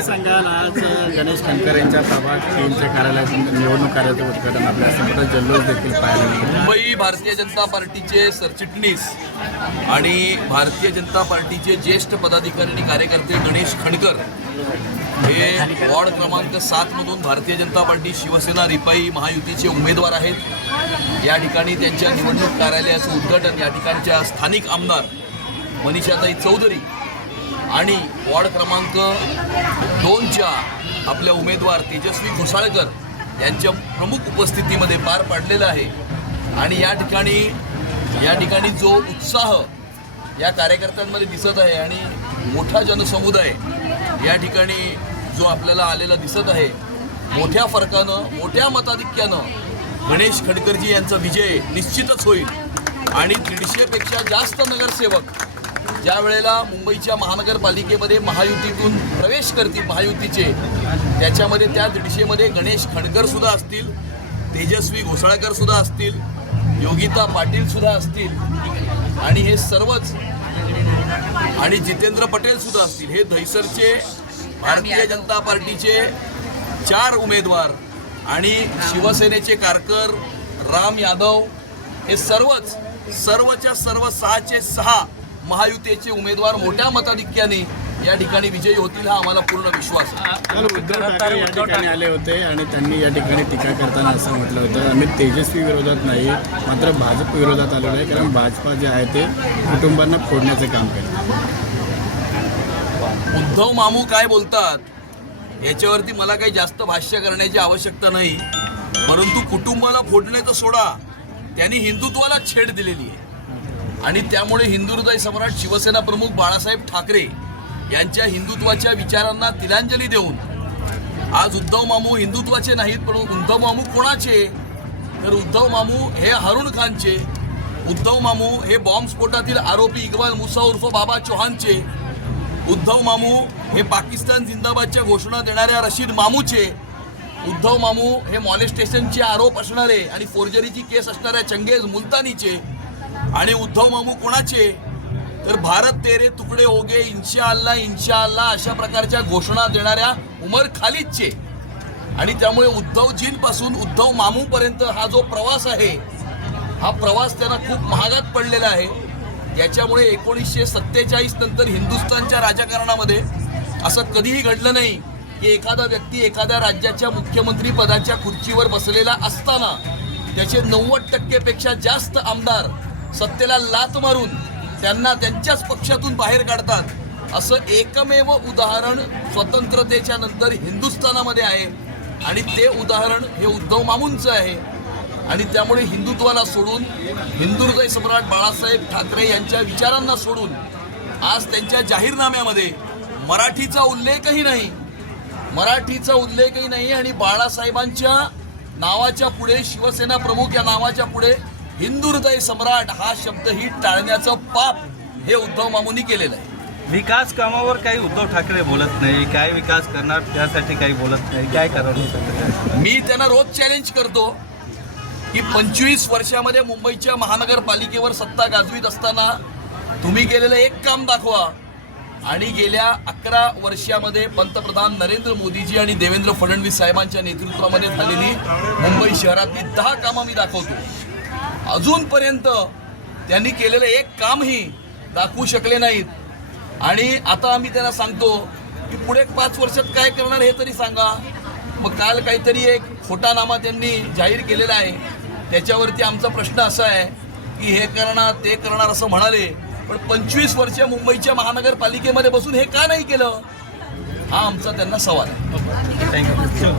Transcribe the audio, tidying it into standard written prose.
काय सांगाल आज गणेश खंडकर यांच्या प्रभाग 3च्या कार्यालयात निवडणूक कार्यालयाचं उद्घाटन आपल्या समोर जल्लोष देखील पाहायला मिळाला. मुंबई भारतीय जनता पार्टीचे सरचिटणीस आणि भारतीय जनता पार्टीचे ज्येष्ठ पदाधिकारी आणि कार्यकर्ते गणेश खंडकर हे वॉर्ड क्रमांक 7 मधून भारतीय जनता पार्टी शिवसेना रिपाई महायुतीचे उमेदवार आहेत. या ठिकाणी त्यांच्या निवडणूक कार्यालयाचं उद्घाटन या ठिकाणच्या स्थानिक आमदार मनीषाताई चौधरी आणि वॉर्ड क्रमांक 2च्या आपल्या उमेदवार तेजस्वी घोसाळकर यांच्या प्रमुख उपस्थितीमध्ये पार पाडलेला आहे. आणि या ठिकाणी जो उत्साह या कार्यकर्त्यांमध्ये दिसत आहे आणि मोठा जनसमुदाय या ठिकाणी जो आपल्याला आलेला दिसत आहे, मोठ्या फरकानं मोठ्या मताधिक्यानं गणेश खंडकरजी यांचा विजय निश्चितच होईल. आणि 150पेक्षा जास्त नगरसेवक ज्या वेळेला मुंबईच्या महानगरपालिकेमध्ये महायुतीतून प्रवेश करतील महायुतीचे, त्याच्यामध्ये त्या 150मध्ये गणेश खंडकर सुद्धा असतील, तेजस्वी घोसाळकर सुद्धा असतील, योगिता पाटील सुद्धा असतील आणि हे सर्वच आणि जितेंद्र पटेल सुद्धा असतील. हे दहिसरचे भारतीय जनता पार्टीचे 4 उमेदवार आणि शिवसेनेचे कारकर राम यादव हे सर्वच्या सर्व 6चे 6 महायुतीचे उमेदवार मोठ्या मताधिक्याने या ठिकाणी विजयी होतील हा आम्हाला पूर्ण विश्वास आहे. उद्धव ठाकरे या ठिकाणी आले होते आणि त्यांनी या ठिकाणी टीका करताना असं म्हटलं होतं, आम्ही तेजस्वी विरोधात नाही मात्र भाजप विरोधात आलेलो आहे, कारण भाजपा जे आहे ते कुटुंबांना फोडण्याचे काम करतात. उद्धव मामू काय बोलतात याच्यावरती मला काही जास्त भाष्य करण्याची आवश्यकता नाही, परंतु कुटुंबाला फोडण्याचं सोडा, त्यांनी हिंदुत्वाला छेड दिलेली आहे आणि त्यामुळे हिंदू हृदय सम्राट शिवसेना प्रमुख बाळासाहेब ठाकरे यांच्या हिंदुत्वाच्या विचारांना तिलांजली देऊन आज उद्धव मामू हिंदुत्वाचे नाहीत, पण उद्धव मामू कोणाचे, तर उद्धव मामू हे हारून खानचे, उद्धव मामू हे बॉम्बस्फोटातील आरोपी इक्बाल मुसा उर्फ बाबा चौहानचे, उद्धव मामू हे पाकिस्तान जिंदाबादच्या घोषणा देणाऱ्या रशीद मामूचे, उद्धव मामू हे मॉलेस्टेशनचे आरोप असणारे आणि फोर्जरीची केस असणाऱ्या चंगेज मुलतानीचे, आणि उद्धव मामू कोणाचे, तर भारत तेरे तुकडे होगे इंशाअल्लाह इंशाअल्लाह अशा प्रकारच्या घोषणा देणाऱ्या उमर खालिदचे. आणि त्यामुळे उद्धवजींपासून उद्धव मामूपर्यंत हा जो प्रवास आहे, हा प्रवास त्यांना खूप महागात पडलेला आहे. याच्यामुळे 1947 नंतर हिंदुस्थानच्या राजकारणामध्ये असं कधीही घडलं नाही की एखादा व्यक्ती एखाद्या राज्याच्या मुख्यमंत्री पदाच्या खुर्चीवर बसलेला असताना त्याचे 90% जास्त आमदार सत्तेला लात मारून त्यांना त्यांच्याच पक्षातून बाहेर काढतात. असं एकमेव उदाहरण स्वतंत्रतेच्या नंतर हिंदुस्थानामध्ये आहे आणि ते उदाहरण हे उद्धव मामूंचं आहे. आणि त्यामुळे हिंदुत्वाला सोडून हिंदू हृदय सम्राट बाळासाहेब ठाकरे यांच्या विचारांना सोडून आज त्यांच्या जाहीरनाम्यामध्ये मराठीचा उल्लेखही नाही आणि बाळासाहेबांच्या नावाच्या पुढे शिवसेना प्रमुख या नावाच्या पुढे हिंदू हृदय सम्राट हा शब्दही टाळण्याचं पाप हे उद्धव मामूंनी केलेलं आहे. विकास कामावर काही उद्धव ठाकरे बोलत नाही, काय विकास करणार त्यासाठी काही बोलत नाही, काय करावं? मी त्यांना रोज चॅलेंज करतो की 25 वर्षामध्ये मुंबईच्या महानगरपालिकेवर सत्ता गाजवीत असताना तुम्ही केलेलं एक काम दाखवा आणि गेल्या 11 वर्षामध्ये पंतप्रधान नरेंद्र मोदीजी आणि देवेंद्र फडणवीस साहेबांच्या नेतृत्वामध्ये झालेली मुंबई शहरातली 10 कामं मी दाखवतो. अजूनपर्यंत त्यांनी केलेलं एक कामही दाखवू शकले नाहीत. आणि आता आम्ही त्यांना सांगतो की पुढे 5 वर्षात काय करणार हे तरी सांगा. मग काल काहीतरी एक खोटानामा त्यांनी जाहीर केलेला आहे, त्याच्यावरती आमचा प्रश्न असा आहे की हे करणार ते करणार असं म्हणाले, पण 25 वर्ष मुंबईच्या महानगरपालिकेमध्ये बसून हे का नाही केलं, हा आमचा त्यांना सवाल आहे. थँक्यू.